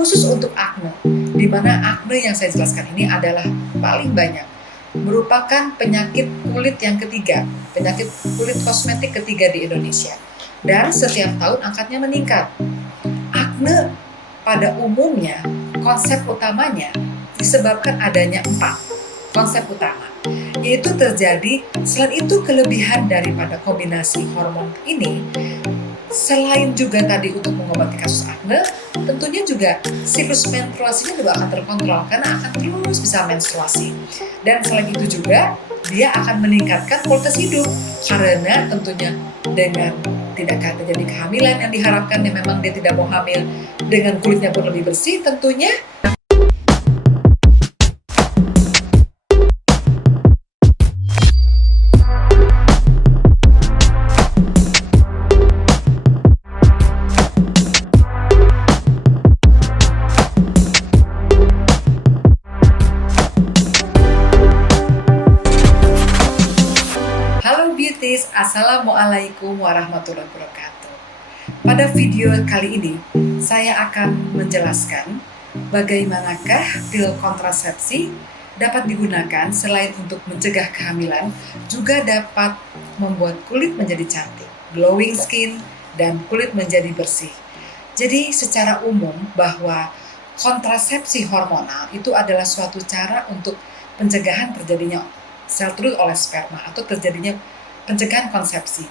khusus untuk akne, di mana akne yang saya jelaskan ini adalah paling banyak, merupakan penyakit kulit yang ketiga, penyakit kulit kosmetik ketiga di Indonesia. Dan setiap tahun angkanya meningkat. Akne pada umumnya, konsep utamanya disebabkan adanya 4 konsep utama, yaitu terjadi. Selain itu, kelebihan daripada kombinasi hormon ini, selain juga tadi untuk mengobati kasus akne, tentunya juga siklus menstruasinya juga akan terkontrol karena akan terus bisa menstruasi. Dan selain itu juga dia akan meningkatkan kualitas hidup karena tentunya dengan tidak akan terjadi kehamilan yang diharapkan, yang memang dia tidak mau hamil, dengan kulitnya pun lebih bersih tentunya. Halo beauties, assalamualaikum warahmatullahi wabarakatuh. Pada video kali ini, saya akan menjelaskan bagaimanakah pil kontrasepsi dapat digunakan selain untuk mencegah kehamilan, juga dapat membuat kulit menjadi cantik, glowing skin, dan kulit menjadi bersih. Jadi secara umum bahwa kontrasepsi hormonal itu adalah suatu cara untuk pencegahan terjadinya sel telur oleh sperma atau terjadinya pencegahan konsepsi,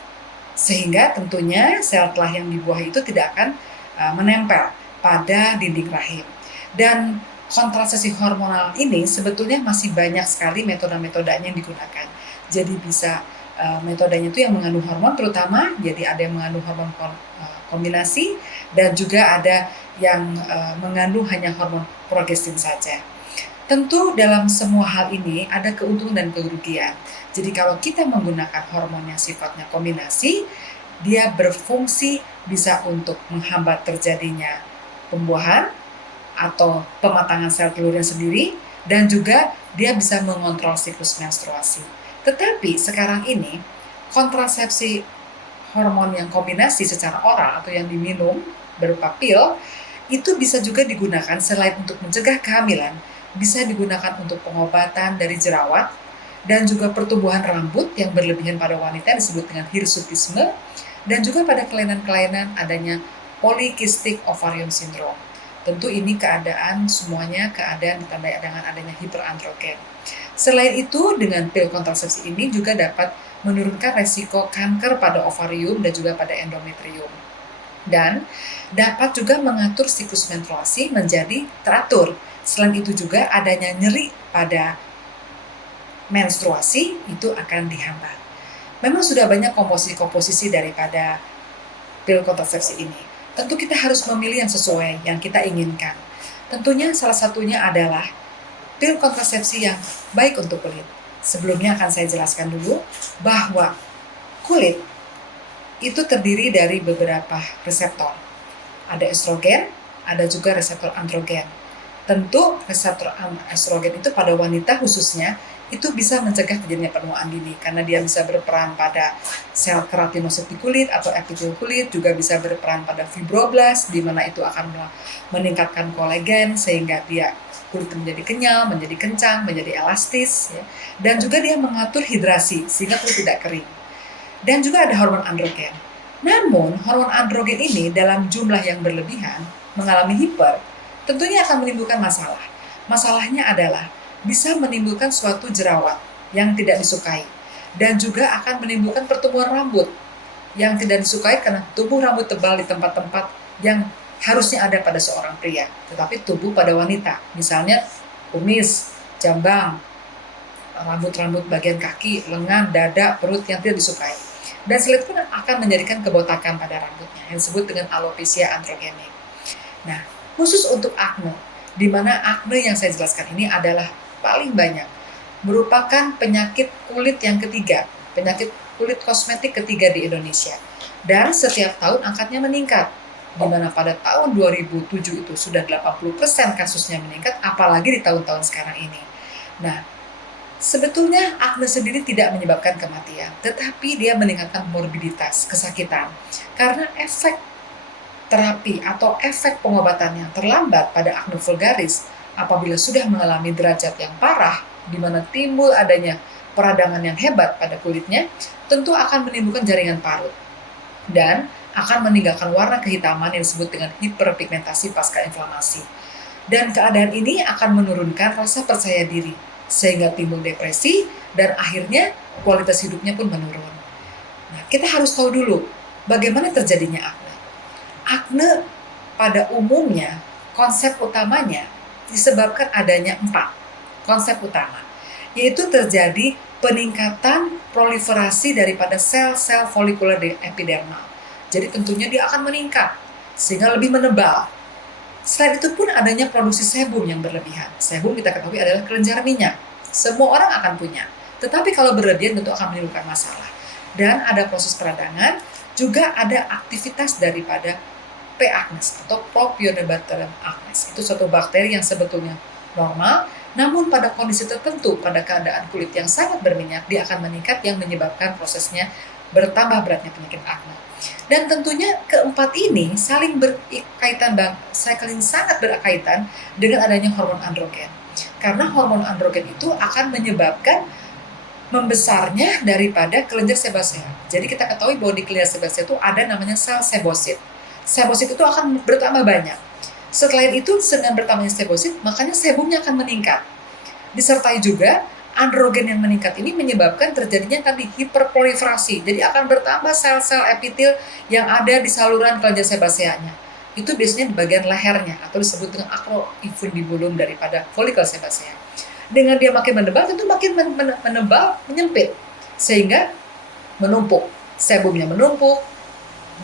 sehingga tentunya sel telah yang dibuahi itu tidak akan menempel pada dinding rahim. Dan kontrasepsi hormonal ini sebetulnya masih banyak sekali metode-metodenya yang digunakan. Jadi bisa metodenya itu yang mengandung hormon terutama, jadi ada yang mengandung hormon kombinasi, dan juga ada yang mengandung hanya hormon progestin saja. Tentu dalam semua hal ini ada keuntungan dan kerugian. Jadi kalau kita menggunakan hormon yang sifatnya kombinasi, dia berfungsi bisa untuk menghambat terjadinya pembuahan atau pematangan sel telurnya sendiri, dan juga dia bisa mengontrol siklus menstruasi. Tetapi sekarang ini kontrasepsi hormon yang kombinasi secara oral atau yang diminum berupa pil itu bisa juga digunakan selain untuk mencegah kehamilan, bisa digunakan untuk pengobatan dari jerawat dan juga pertumbuhan rambut yang berlebihan pada wanita disebut dengan hirsutisme, dan juga pada kelainan-kelainan adanya polycystic ovarian syndrome. Tentu ini keadaan semuanya keadaan ditandai dengan adanya hiperandrogen. Selain itu, dengan pil kontrasepsi ini juga dapat menurunkan resiko kanker pada ovarium dan juga pada endometrium. Dan dapat juga mengatur siklus menstruasi menjadi teratur. Selain itu juga adanya nyeri pada menstruasi itu akan dihambat. Memang sudah banyak komposisi daripada pil kontrasepsi ini. Tentu kita harus memilih yang sesuai yang kita inginkan. Tentunya salah satunya adalah pil kontrasepsi yang baik untuk kulit. Sebelumnya akan saya jelaskan dulu bahwa kulit itu terdiri dari beberapa reseptor. Ada estrogen, ada juga reseptor androgen. Tentu reseptor estrogen itu pada wanita khususnya itu bisa mencegah terjadinya penuaan dini karena dia bisa berperan pada sel keratinosit di kulit atau epitel kulit, juga bisa berperan pada fibroblast di mana itu akan meningkatkan kolagen sehingga dia kulit menjadi kenyal, menjadi kencang, menjadi elastis, ya. Dan juga dia mengatur hidrasi sehingga kulit tidak kering. Dan juga ada hormon androgen. Namun hormon androgen ini dalam jumlah yang berlebihan mengalami hiper, tentunya akan menimbulkan masalah. Masalahnya adalah bisa menimbulkan suatu jerawat yang tidak disukai, dan juga akan menimbulkan pertumbuhan rambut yang tidak disukai karena tumbuh rambut tebal di tempat-tempat yang harusnya ada pada seorang pria, tetapi tumbuh pada wanita. Misalnya kumis, jambang, rambut-rambut bagian kaki, lengan, dada, perut yang tidak disukai. Dan selain itu akan menjadikan kebotakan pada rambutnya yang disebut dengan alopecia androgenik. Nah, khusus untuk akne, di mana akne yang saya jelaskan ini adalah paling banyak, merupakan penyakit kulit yang ketiga, penyakit kulit kosmetik ketiga di Indonesia. Dan setiap tahun angkanya meningkat, di mana pada tahun 2007 itu sudah 80% kasusnya meningkat, apalagi di tahun-tahun sekarang ini. Nah, sebetulnya akne sendiri tidak menyebabkan kematian, tetapi dia meningkatkan morbiditas, kesakitan, karena efek terapi atau efek pengobatannya terlambat pada acne vulgaris apabila sudah mengalami derajat yang parah, di mana timbul adanya peradangan yang hebat pada kulitnya, tentu akan menimbulkan jaringan parut dan akan meninggalkan warna kehitaman yang disebut dengan hiperpigmentasi pasca inflamasi. Dan keadaan ini akan menurunkan rasa percaya diri, sehingga timbul depresi dan akhirnya kualitas hidupnya pun menurun. Nah, kita harus tahu dulu bagaimana terjadinya acne. Acne pada umumnya konsep utamanya disebabkan adanya 4 konsep utama, yaitu terjadi peningkatan proliferasi daripada sel-sel folikuler epidermal. Jadi tentunya dia akan meningkat sehingga lebih menebal. Selain itu pun adanya produksi sebum yang berlebihan. Sebum kita ketahui adalah kelenjar minyak. Semua orang akan punya. Tetapi kalau berlebihan tentu akan menimbulkan masalah. Dan ada proses peradangan, juga ada aktivitas daripada P. acnes atau Propionibacterium acnes. Itu suatu bakteri yang sebetulnya normal, namun pada kondisi tertentu, pada keadaan kulit yang sangat berminyak, dia akan meningkat yang menyebabkan prosesnya bertambah beratnya penyakit acne. Dan tentunya keempat ini saling berkaitan, sangat berkaitan dengan adanya hormon androgen. Karena hormon androgen itu akan menyebabkan membesarnya daripada kelenjar sebasea. Jadi kita ketahui bahwa di kelenjar sebasea itu ada namanya sel sebosit. Sebosit itu akan bertambah banyak. Setelah itu dengan bertambahnya sebosit, makanya sebumnya akan meningkat. Disertai juga androgen yang meningkat ini menyebabkan terjadinya tadi hiperproliferasi. Jadi akan bertambah sel-sel epitel yang ada di saluran kelenjar sebaseanya. Itu biasanya di bagian lehernya atau disebut dengan acroinfundibulum daripada folikel sebasea. Dengan dia makin menebal, tentu makin menebal, menyempit, sehingga menumpuk. Sebumnya menumpuk,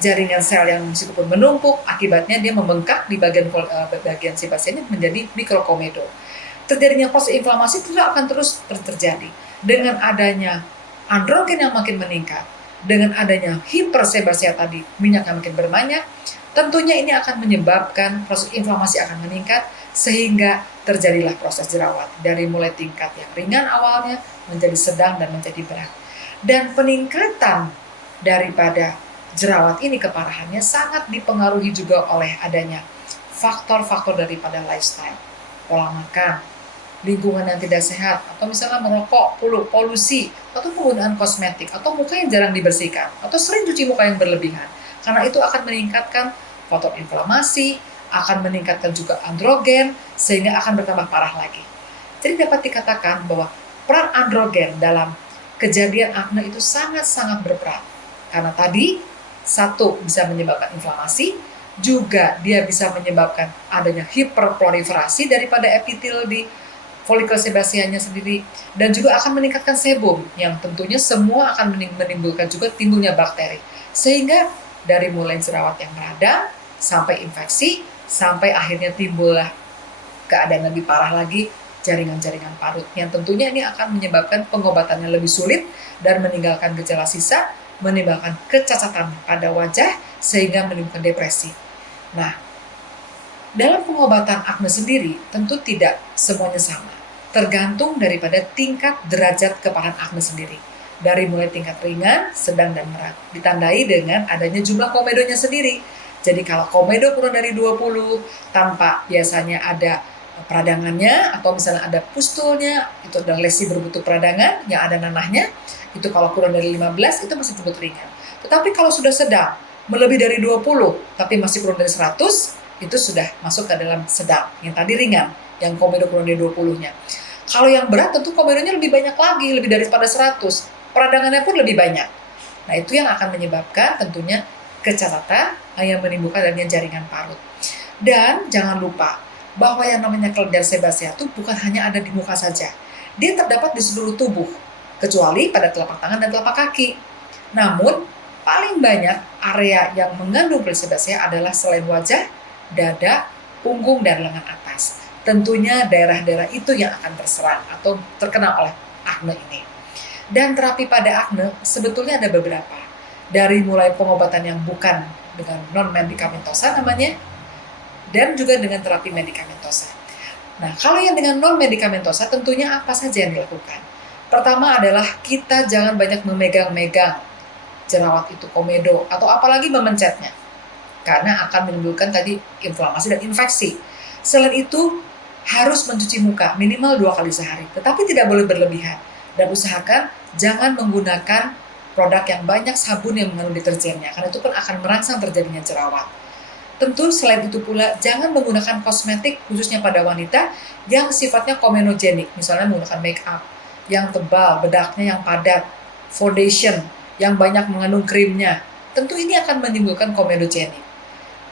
jaringan sel yang di situ pun menumpuk, akibatnya dia membengkak di bagian sebaseanya menjadi mikrokomedo. Terjadinya proses inflamasi itu akan terus terjadi. Dengan adanya androgen yang makin meningkat, dengan adanya hipersebasea tadi, minyak yang makin berbanyak, tentunya ini akan menyebabkan proses inflamasi akan meningkat, sehingga terjadilah proses jerawat. Dari mulai tingkat yang ringan awalnya, menjadi sedang dan menjadi berat. Dan peningkatan daripada jerawat ini keparahannya sangat dipengaruhi juga oleh adanya faktor-faktor daripada lifestyle, pola makan, lingkungan yang tidak sehat, atau misalnya merokok, polusi, atau penggunaan kosmetik, atau muka yang jarang dibersihkan, atau sering cuci muka yang berlebihan. Karena itu akan meningkatkan faktor inflamasi, akan meningkatkan juga androgen, sehingga akan bertambah parah lagi. Jadi dapat dikatakan bahwa peran androgen dalam kejadian acne itu sangat-sangat berperan. Karena tadi, satu bisa menyebabkan inflamasi, juga dia bisa menyebabkan adanya hiperproliferasi daripada epitel di folikel sebaseanya sendiri, dan juga akan meningkatkan sebum yang tentunya semua akan menimbulkan juga timbulnya bakteri, sehingga dari mulai jerawat yang meradang sampai infeksi, sampai akhirnya timbullah keadaan lebih parah lagi, jaringan-jaringan parut yang tentunya ini akan menyebabkan pengobatannya lebih sulit dan meninggalkan gejala sisa, menimbulkan kecacatan pada wajah sehingga menimbulkan depresi. Nah, dalam pengobatan acne sendiri tentu tidak semuanya sama, tergantung daripada tingkat derajat keparahan acne sendiri. Dari mulai tingkat ringan, sedang, dan berat, ditandai dengan adanya jumlah komedonya sendiri. Jadi kalau komedo kurang dari 20, tanpa biasanya ada peradangannya, atau misalnya ada pustulnya, itu adalah lesi berbentuk peradangan yang ada nanahnya, itu kalau kurang dari 15, itu masih disebut ringan. Tetapi kalau sudah sedang, melebihi dari 20, tapi masih kurang dari 100, itu sudah masuk ke dalam sedang, yang tadi ringan, yang komedo kurang dari 20-nya. Kalau yang berat tentu komedonya lebih banyak lagi, lebih daripada 100, peradangannya pun lebih banyak. Nah, itu yang akan menyebabkan tentunya kecacatan yang menimbulkan adanya jaringan parut. Dan jangan lupa bahwa yang namanya kelenjar sebasea itu bukan hanya ada di muka saja, dia terdapat di seluruh tubuh, kecuali pada telapak tangan dan telapak kaki. Namun, paling banyak area yang mengandung kelenjar sebasea adalah selain wajah, dada, punggung, dan lengan atas. Tentunya daerah-daerah itu yang akan terserang atau terkena oleh acne ini. Dan terapi pada acne sebetulnya ada beberapa. Dari mulai pengobatan yang bukan dengan non-medikamentosa namanya, dan juga dengan terapi medikamentosa. Nah, kalau yang dengan non-medikamentosa tentunya apa saja yang dilakukan? Pertama adalah kita jangan banyak memegang-megang jerawat itu, komedo, atau apalagi memencetnya. karena akan menimbulkan tadi inflamasi dan infeksi. Selain itu, harus mencuci muka minimal 2 kali sehari, tetapi tidak boleh berlebihan. Dan usahakan jangan menggunakan produk yang banyak sabun yang mengandung deterjennya, karena itu kan akan merangsang terjadinya jerawat. Tentu selain itu pula, jangan menggunakan kosmetik khususnya pada wanita yang sifatnya komenogenik, misalnya menggunakan make up yang tebal, bedaknya yang padat, foundation yang banyak mengandung krimnya. Tentu ini akan menimbulkan komenogenik.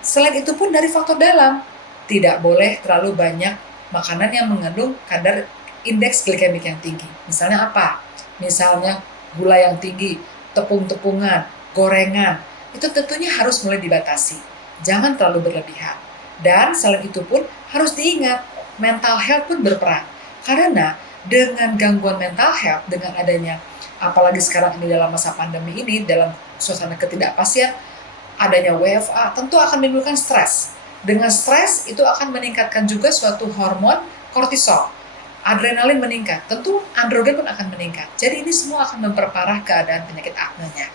Selain itu pun dari faktor dalam, tidak boleh terlalu banyak makanan yang mengandung kadar indeks glikemik yang tinggi. Misalnya apa? Misalnya gula yang tinggi, tepung-tepungan, gorengan, itu tentunya harus mulai dibatasi. Jangan terlalu berlebihan. Dan selain itu pun harus diingat, mental health pun berperan. Karena dengan gangguan mental health, dengan adanya, apalagi sekarang ini dalam masa pandemi ini, dalam suasana ketidakpastian, adanya WFA, tentu akan menimbulkan stres. Dengan stres itu akan meningkatkan juga suatu hormon kortisol, adrenalin meningkat, tentu androgen pun akan meningkat. Jadi ini semua akan memperparah keadaan penyakit aknenya.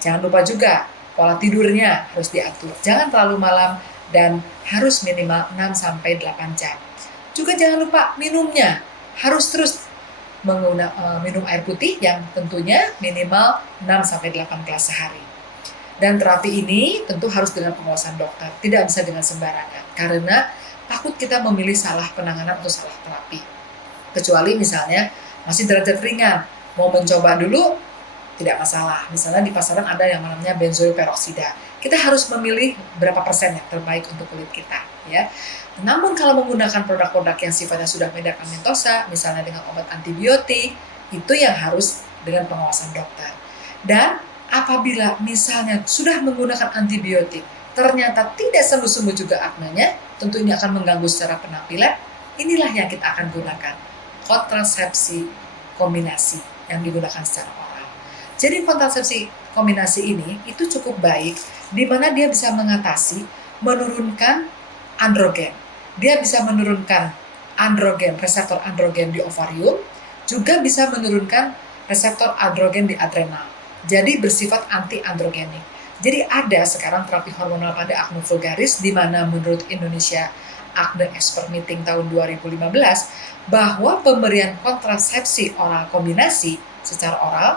Jangan lupa juga pola tidurnya harus diatur. Jangan terlalu malam dan harus minimal 6-8 jam. Juga jangan lupa minumnya, harus terus minum air putih yang tentunya minimal 6-8 gelas sehari. Dan terapi ini tentu harus dengan pengawasan dokter, tidak bisa dengan sembarangan, karena takut kita memilih salah penanganan atau salah terapi. Kecuali misalnya masih derajat ringan, mau mencoba dulu, tidak masalah. Misalnya di pasaran ada yang namanya benzoil peroksida. Kita harus memilih berapa persen yang terbaik untuk kulit kita, ya. Namun kalau menggunakan produk-produk yang sifatnya sudah medikamentosa, misalnya dengan obat antibiotik, itu yang harus dengan pengawasan dokter. Dan apabila misalnya sudah menggunakan antibiotik, ternyata tidak sembuh-sembuh juga aknenya, tentu ini akan mengganggu secara penampilan. Inilah yang kita akan gunakan, kontrasepsi kombinasi yang digunakan secara oral. Jadi kontrasepsi kombinasi ini itu cukup baik, di mana dia bisa mengatasi, menurunkan androgen. Dia bisa menurunkan androgen, reseptor androgen di ovarium, juga bisa menurunkan reseptor androgen di adrenal. Jadi bersifat anti-androgenik. Jadi ada sekarang terapi hormonal pada acne vulgaris, di mana menurut Indonesia Acne Expert Meeting tahun 2015, bahwa pemberian kontrasepsi oral kombinasi secara oral,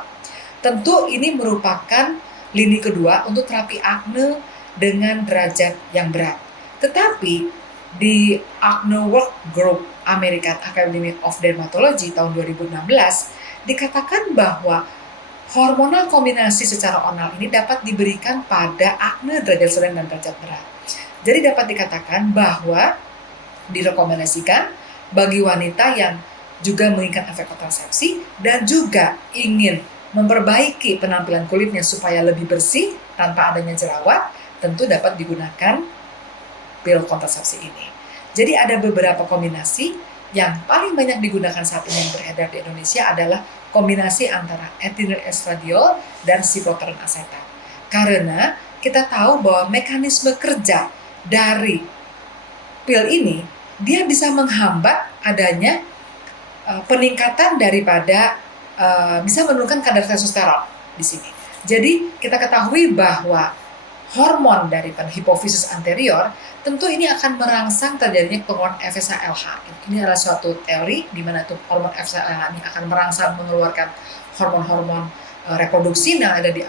tentu ini merupakan lini kedua untuk terapi acne dengan derajat yang berat. Tetapi di Acne Work Group American Academy of Dermatology tahun 2016, dikatakan bahwa hormonal kombinasi secara oral ini dapat diberikan pada acne derajat sedang dan derajat berat. Jadi dapat dikatakan bahwa direkomendasikan bagi wanita yang juga menginginkan efek kontrasepsi dan juga ingin memperbaiki penampilan kulitnya supaya lebih bersih tanpa adanya jerawat, tentu dapat digunakan pil kontrasepsi ini. Jadi ada beberapa kombinasi yang paling banyak digunakan saat ini yang beredar di Indonesia adalah kombinasi antara etinyl estradiol dan ciprofloxacin asetat. Karena kita tahu bahwa mekanisme kerja dari pil ini, dia bisa menghambat adanya peningkatan daripada bisa menurunkan kadar testosteron di sini. Jadi kita ketahui bahwa hormon dari hipofisis anterior tentu ini akan merangsang terjadinya pengeluaran FSH-LH. Ini adalah suatu teori di mana tuh hormon FSH-LH ini akan merangsang mengeluarkan hormon-hormon reproduksi yang ada di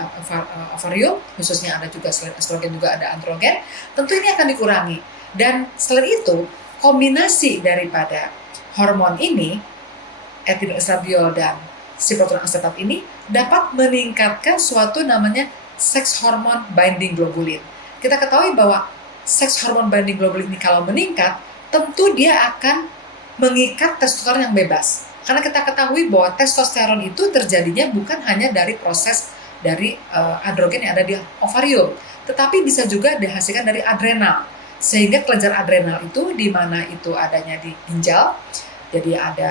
ovarium, khususnya ada juga selain estrogen juga ada androgen. Tentu ini akan dikurangi. Dan selain itu, kombinasi daripada hormon ini, etinyl estradiol dan ciprofloxacin asetat ini dapat meningkatkan suatu namanya sex hormone binding globulin. Kita ketahui bahwa sex hormone binding globulin ini kalau meningkat, tentu dia akan mengikat testosteron yang bebas. Karena kita ketahui bahwa testosteron itu terjadinya bukan hanya dari proses dari androgen yang ada di ovarium, tetapi bisa juga dihasilkan dari adrenal. Sehingga kelenjar adrenal itu di mana itu adanya di ginjal, jadi ada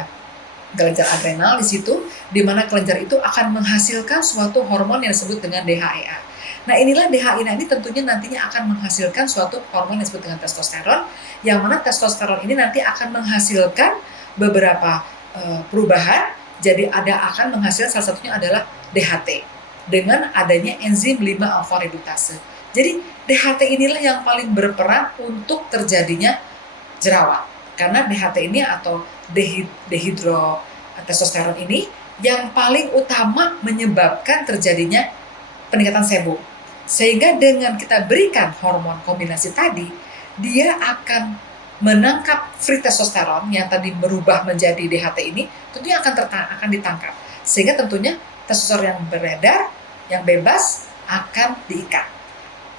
kelenjar adrenal di situ, di mana kelenjar itu akan menghasilkan suatu hormon yang disebut dengan DHEA. Nah inilah DHEA ini tentunya nantinya akan menghasilkan suatu hormon yang disebut dengan testosteron, yang mana testosteron ini nanti akan menghasilkan beberapa perubahan, jadi akan menghasilkan salah satunya adalah DHT dengan adanya enzim 5-alfa redutase. Jadi DHT inilah yang paling berperan untuk terjadinya jerawat. Karena DHT ini atau dehidrotestosteron ini yang paling utama menyebabkan terjadinya peningkatan sebum. Sehingga dengan kita berikan hormon kombinasi tadi, dia akan menangkap free testosteron yang tadi berubah menjadi DHT ini, tentunya akan ditangkap. Sehingga tentunya testosteron yang beredar, yang bebas akan diikat.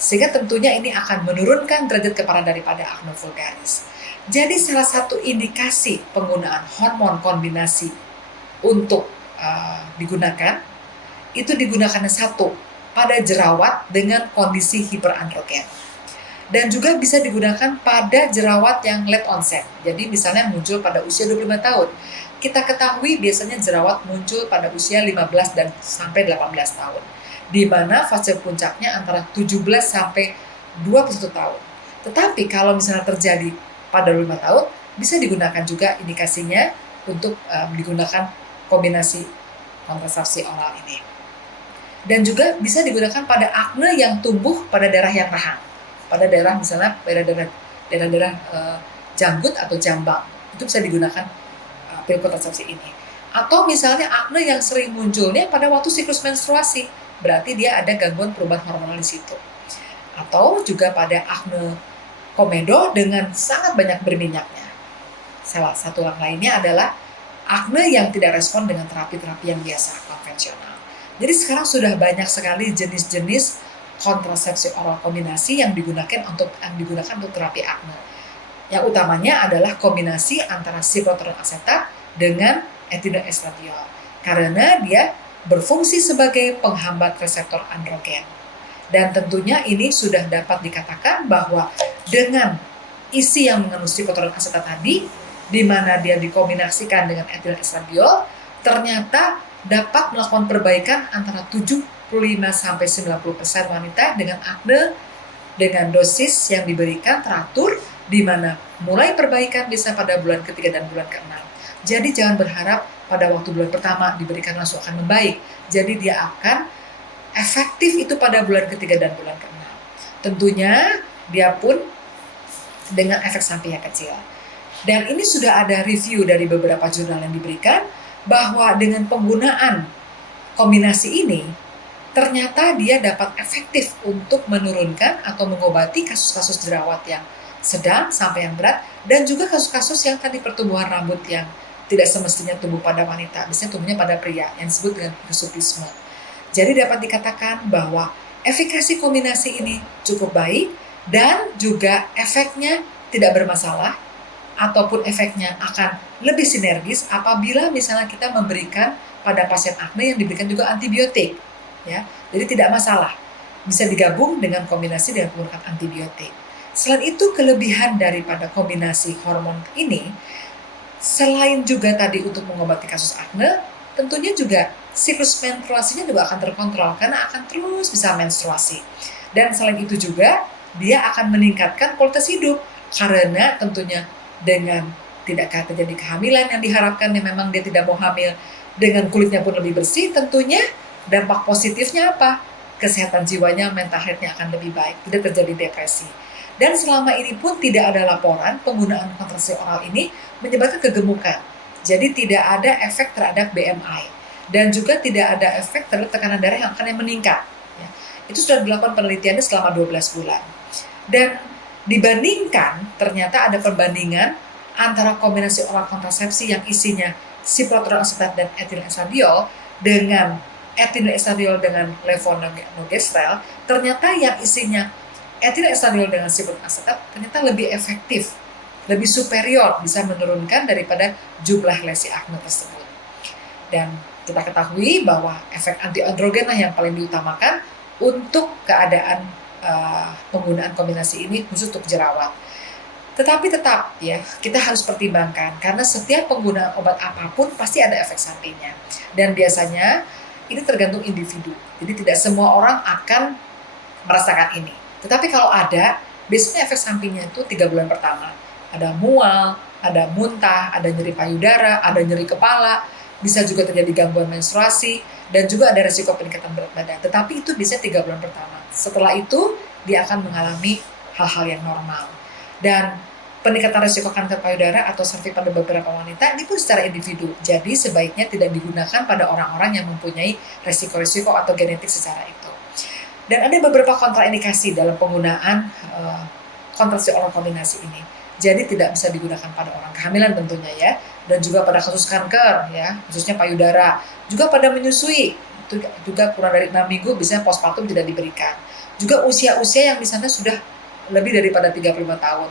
Sehingga tentunya ini akan menurunkan derajat keparahan daripada acne vulgaris. Jadi salah satu indikasi penggunaan hormon kombinasi untuk digunakan, itu digunakannya satu, pada jerawat dengan kondisi hiperandrogen. Dan juga bisa digunakan pada jerawat yang late onset. Jadi misalnya muncul pada usia 25 tahun. Kita ketahui biasanya jerawat muncul pada usia 15 dan sampai 18 tahun. Di mana fase puncaknya antara 17 sampai 21 tahun. Tetapi kalau misalnya terjadi pada 25 tahun, bisa digunakan juga indikasinya untuk digunakan kombinasi kontrasepsi oral ini. Dan juga bisa digunakan pada akne yang tumbuh pada daerah yang rahang. Pada daerah misalnya daerah janggut atau jambang. Itu bisa digunakan pil kontrasepsi ini. Atau misalnya akne yang sering munculnya pada waktu siklus menstruasi. Berarti dia ada gangguan perubahan hormonal di situ. Atau juga pada akne komedo dengan sangat banyak berminyaknya. Salah satu yang lainnya adalah akne yang tidak respon dengan terapi-terapi yang biasa konvensional. Jadi sekarang sudah banyak sekali jenis-jenis kontrasepsi oral kombinasi yang digunakan untuk terapi acne. Yang utamanya adalah kombinasi antara ciprotron asetat dengan ethinylestradiol karena dia berfungsi sebagai penghambat reseptor androgen. Dan tentunya ini sudah dapat dikatakan bahwa dengan isi yang mengandung ciprotron asetat tadi, di mana dia dikombinasikan dengan ethinylestradiol, ternyata dapat melakukan perbaikan antara 75-90% wanita dengan acne dengan dosis yang diberikan teratur, di mana mulai perbaikan bisa pada bulan ketiga dan bulan ke-6. Jadi jangan berharap pada waktu bulan pertama diberikan langsung akan membaik. Jadi dia akan efektif itu pada bulan ketiga dan bulan ke-6. Tentunya dia pun dengan efek samping yang kecil. Dan ini sudah ada review dari beberapa jurnal yang diberikan, bahwa dengan penggunaan kombinasi ini, ternyata dia dapat efektif untuk menurunkan atau mengobati kasus-kasus jerawat yang sedang sampai yang berat, dan juga kasus-kasus yang tadi pertumbuhan rambut yang tidak semestinya tumbuh pada wanita, biasanya tumbuhnya pada pria, yang disebut dengan hirsutisme. Jadi dapat dikatakan bahwa efikasi kombinasi ini cukup baik, dan juga efeknya tidak bermasalah, ataupun efeknya akan lebih sinergis apabila misalnya kita memberikan pada pasien acne yang diberikan juga antibiotik, ya. Jadi tidak masalah, bisa digabung dengan kombinasi dengan penggunaan antibiotik. Selain itu, kelebihan daripada kombinasi hormon ini, selain juga tadi untuk mengobati kasus acne, tentunya juga siklus menstruasinya juga akan terkontrol karena akan terus bisa menstruasi. Dan selain itu juga dia akan meningkatkan kualitas hidup karena tentunya dengan tidak terjadi kehamilan yang diharapkan, yang memang dia tidak mau hamil, dengan kulitnya pun lebih bersih, tentunya dampak positifnya apa? Kesehatan jiwanya, mental health-nya akan lebih baik, tidak terjadi depresi. Dan selama ini pun tidak ada laporan penggunaan kontrasepsi oral ini menyebabkan kegemukan. Jadi tidak ada efek terhadap BMI, dan juga tidak ada efek terhadap tekanan darah yang akan meningkat. Ya. Itu sudah dilakukan penelitiannya selama 12 bulan. Dan dibandingkan, ternyata ada perbandingan antara kombinasi oral kontrasepsi yang isinya ciprotron asetat dan ethinylestradiol dengan ethinylestradiol dengan levonorgestrel, ternyata yang isinya ethinylestradiol dengan ciprotron asetat ternyata lebih efektif, lebih superior, bisa menurunkan daripada jumlah lesi acne tersebut. Dan kita ketahui bahwa efek antiandrogen yang paling diutamakan untuk keadaan penggunaan kombinasi ini khusus untuk jerawat. Tetapi tetap ya, kita harus pertimbangkan karena setiap penggunaan obat apapun pasti ada efek sampingnya. Dan biasanya ini tergantung individu. Jadi tidak semua orang akan merasakan ini. Tetapi kalau ada, biasanya efek sampingnya itu 3 bulan pertama. Ada mual, ada muntah, ada nyeri payudara, ada nyeri kepala, bisa juga terjadi gangguan menstruasi, dan juga ada resiko peningkatan berat badan. Tetapi itu biasanya 3 bulan pertama. Setelah itu dia akan mengalami hal-hal yang normal. Dan peningkatan risiko kanker payudara atau cervix pada beberapa wanita ini pun secara individu. Jadi sebaiknya tidak digunakan pada orang-orang yang mempunyai risiko-risiko atau genetik secara itu. Dan ada beberapa kontraindikasi dalam penggunaan kontrasepsi oral kombinasi ini. Jadi tidak bisa digunakan pada orang kehamilan tentunya ya, dan juga pada kasus kanker ya, khususnya payudara, juga pada menyusui, itu juga kurang dari 6 minggu bisa postpartum tidak diberikan. Juga usia-usia yang misalnya sudah lebih daripada 35 tahun.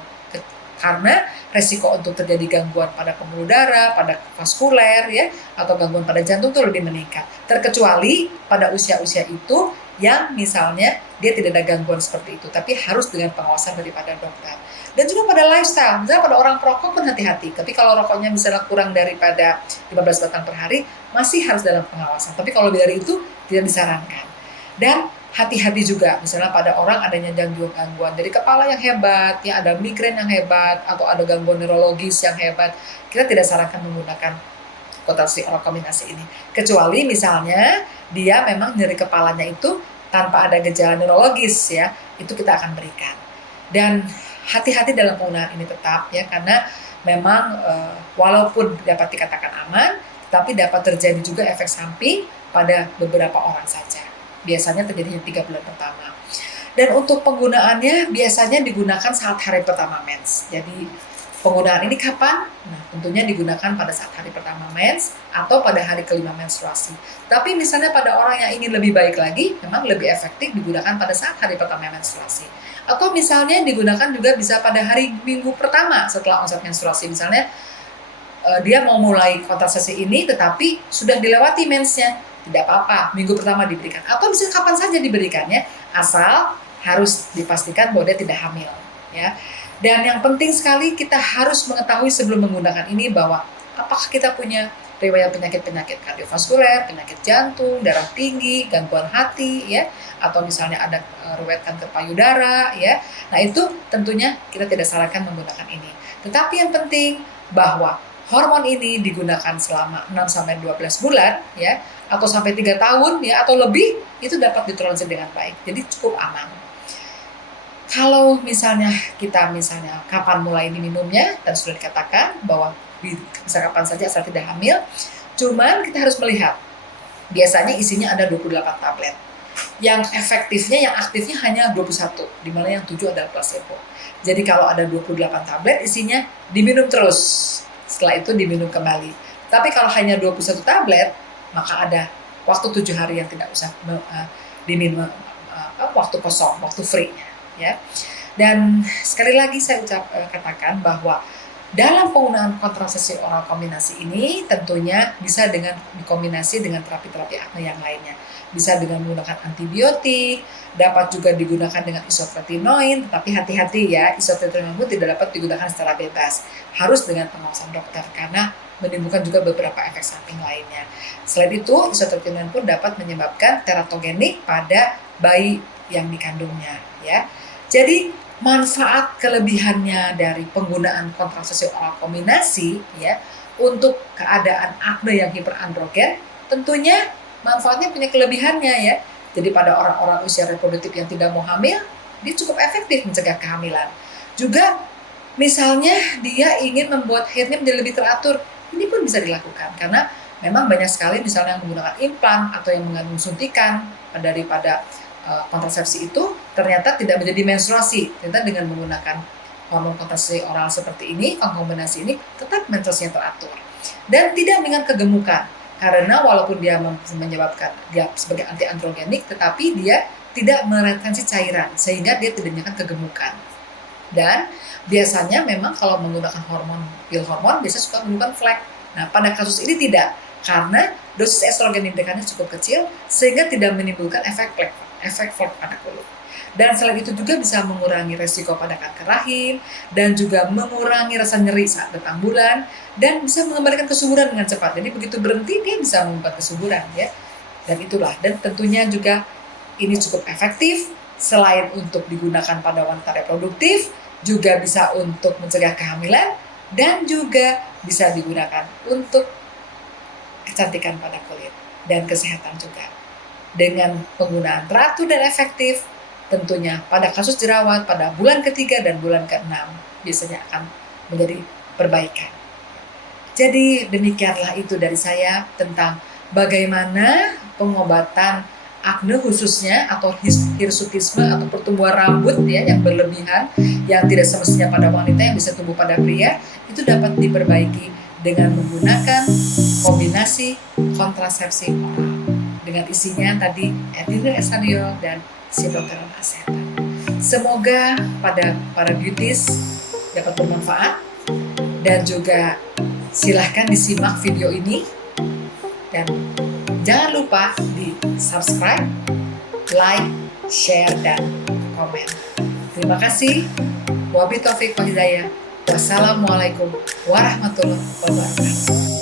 Karena resiko untuk terjadi gangguan pada pembuluh darah, pada vaskuler ya, atau gangguan pada jantung itu lebih meningkat. Terkecuali pada usia-usia itu yang misalnya dia tidak ada gangguan seperti itu, tapi harus dengan pengawasan daripada dokter. Dan juga pada lifestyle, misalnya pada orang perokok pun hati-hati. Tapi kalau rokoknya misalnya kurang daripada 15 batang per hari, masih harus dalam pengawasan. Tapi kalau lebih dari itu tidak disarankan. Dan hati-hati juga misalnya pada orang adanya gangguan dari kepala yang hebat, ya ada migrain yang hebat, atau ada gangguan neurologis yang hebat, kita tidak sarankan menggunakan kontrasepsi oral kombinasi ini. Kecuali misalnya dia memang nyeri kepalanya itu tanpa ada gejala neurologis ya, itu kita akan berikan. Dan hati-hati dalam penggunaan ini tetap ya, karena memang walaupun dapat dikatakan aman, tapi dapat terjadi juga efek samping pada beberapa orang saja. Biasanya terjadinya 3 bulan pertama. Dan untuk penggunaannya biasanya digunakan saat hari pertama mens. Jadi penggunaan ini kapan? Nah, tentunya digunakan pada saat hari pertama mens atau pada hari kelima menstruasi. Tapi misalnya pada orang yang ingin lebih baik lagi, memang lebih efektif digunakan pada saat hari pertama menstruasi. Atau misalnya digunakan juga bisa pada hari minggu pertama setelah onset menstruasi. Misalnya dia mau mulai kontrasepsi ini tetapi sudah dilewati mensnya, tidak apa-apa, minggu pertama diberikan. Atau bisa kapan saja diberikannya, asal harus dipastikan bahwa dia tidak hamil. Ya. Dan yang penting sekali kita harus mengetahui sebelum menggunakan ini bahwa apakah kita punya riwayat penyakit-penyakit kardiovaskuler, penyakit jantung, darah tinggi, gangguan hati, ya, atau misalnya ada riwayat kanker payudara, ya. Nah itu tentunya kita tidak sarankan menggunakan ini. Tetapi yang penting bahwa hormon ini digunakan selama 6-12 bulan, ya, atau sampai 3 tahun, ya, atau lebih, itu dapat ditoleransi dengan baik. Jadi cukup aman. Kalau misalnya kita kapan mulai diminumnya, dan sudah dikatakan bahwa bisa kapan saja asal tidak hamil, cuman kita harus melihat, biasanya isinya ada 28 tablet. Yang efektifnya, yang aktifnya hanya 21, dimana yang 7 adalah placebo. Jadi kalau ada 28 tablet, isinya diminum terus. Setelah itu diminum kembali. Tapi kalau hanya 21 tablet, maka ada waktu 7 hari yang tidak usah diminum, waktu kosong, waktu free. Ya. Dan sekali lagi saya katakan bahwa dalam penggunaan kontrasepsi oral kombinasi ini tentunya bisa dikombinasi dengan terapi-terapi acne yang lainnya. Bisa dengan menggunakan antibiotik, dapat juga digunakan dengan isotretinoin, tetapi hati-hati ya, isotretinoin pun tidak dapat digunakan secara bebas. Harus dengan pengawasan dokter karena menimbulkan juga beberapa efek samping lainnya. Selain itu, isotretinoin pun dapat menyebabkan teratogenik pada bayi yang dikandungnya ya. Jadi manfaat kelebihannya dari penggunaan kontrasepsi oral kombinasi ya untuk keadaan acne yang hiperandrogen, tentunya manfaatnya punya kelebihannya ya. Jadi pada orang-orang usia reproduktif yang tidak mau hamil, dia cukup efektif mencegah kehamilan. Juga misalnya dia ingin membuat haidnya menjadi lebih teratur, ini pun bisa dilakukan karena memang banyak sekali misalnya yang menggunakan implan atau yang mengandung suntikan daripada kontrasepsi itu ternyata tidak menjadi menstruasi. Ternyata dengan menggunakan hormon kontrasepsi oral seperti ini, kombinasi ini, tetap menstruasinya teratur. Dan tidak dengan kegemukan. Karena walaupun dia menyebabkan dia sebagai anti-androgenik, tetapi dia tidak meretensi cairan, sehingga dia tidak menyebabkan kegemukan. Dan biasanya memang kalau menggunakan pil hormon, biasanya suka menimbulkan flek. Nah, pada kasus ini tidak. Karena dosis estrogen yang diberikannya cukup kecil, sehingga tidak menimbulkan efek flek pada kulit. Dan selain itu juga bisa mengurangi resiko pada kanker rahim dan juga mengurangi rasa nyeri saat datang bulan dan bisa mengembalikan kesuburan dengan cepat. Jadi begitu berhenti dia bisa mengubah kesuburan ya. Dan itulah, dan tentunya juga ini cukup efektif selain untuk digunakan pada wanita reproduktif, juga bisa untuk mencegah kehamilan dan juga bisa digunakan untuk kecantikan pada kulit dan kesehatan juga. Dengan penggunaan teratur dan efektif, tentunya pada kasus jerawat pada bulan ketiga dan bulan keenam biasanya akan menjadi perbaikan. Jadi demikianlah itu dari saya tentang bagaimana pengobatan akne khususnya atau hirsutisme atau pertumbuhan rambut ya yang berlebihan yang tidak semestinya pada wanita yang bisa tumbuh pada pria itu dapat diperbaiki dengan menggunakan kombinasi kontrasepsi oral dengan isinya tadi ethylene estradiol dan siloteron asetat. Semoga pada para beauties dapat bermanfaat dan juga silahkan disimak video ini dan jangan lupa di subscribe, like, share, dan komen. Terima kasih. Wabillahi taufiq wal hidayah. Wassalamualaikum warahmatullahi wabarakatuh.